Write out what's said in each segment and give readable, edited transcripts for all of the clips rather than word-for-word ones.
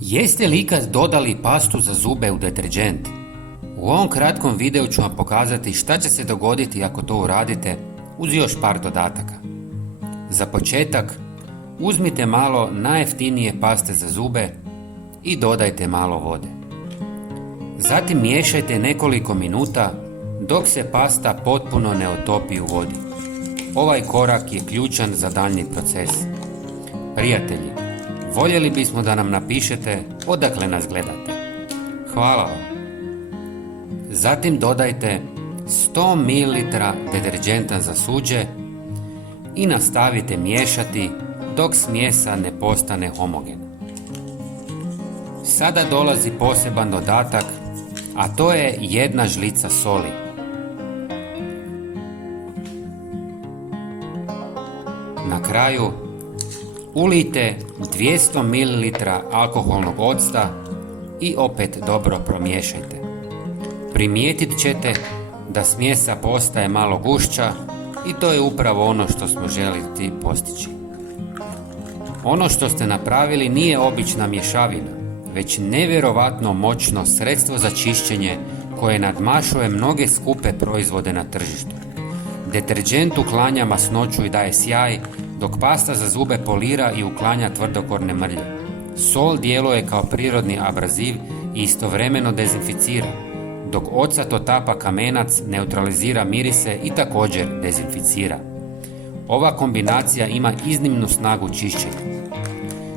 Jeste li ikad dodali pastu za zube u deterdžent? U ovom kratkom videu ću vam pokazati šta će se dogoditi ako to uradite uz još par dodataka. Za početak, uzmite malo najjeftinije paste za zube i dodajte malo vode. Zatim miješajte nekoliko minuta dok se pasta potpuno ne otopi u vodi. Ovaj korak je ključan za daljnji proces. Prijatelji, voljeli bismo da nam napišete odakle nas gledate. Hvala vam. Zatim dodajte 100 ml deterdženta za suđe i nastavite miješati dok smjesa ne postane homogena. Sada dolazi poseban dodatak, a to je 1 žlica soli. Na kraju ulijte 200 ml alkoholnog octa i opet dobro promiješajte. Primijetit ćete da smjesa postaje malo gušća i to je upravo ono što smo željeli postići. Ono što ste napravili nije obična mješavina, već nevjerovatno moćno sredstvo za čišćenje koje nadmašuje mnoge skupe proizvode na tržištu. Deterdžent uklanja masnoću i daje sjaj, dok pasta za zube polira i uklanja tvrdokorne mrlje. Sol djeluje kao prirodni abraziv i istovremeno dezinficira, dok ocat otapa kamenac, neutralizira mirise i također dezinficira. Ova kombinacija ima iznimnu snagu čišćenja.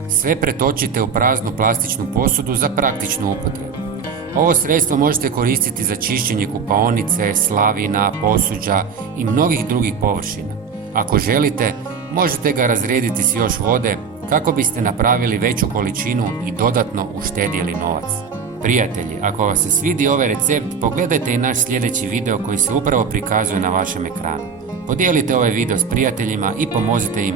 Sve pretočite u praznu plastičnu posudu za praktičnu upotrebu. Ovo sredstvo možete koristiti za čišćenje kupaonice, slavina, posuđa i mnogih drugih površina. Ako želite, možete ga razrediti s još vode kako biste napravili veću količinu i dodatno uštedjeli novac. Prijatelji, ako vas se svidi ovaj recept, pogledajte i naš sljedeći video koji se upravo prikazuje na vašem ekranu. Podijelite ovaj video s prijateljima i pomozite im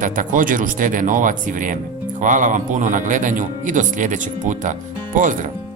da također uštede novac i vrijeme. Hvala vam puno na gledanju i do sljedećeg puta. Pozdrav!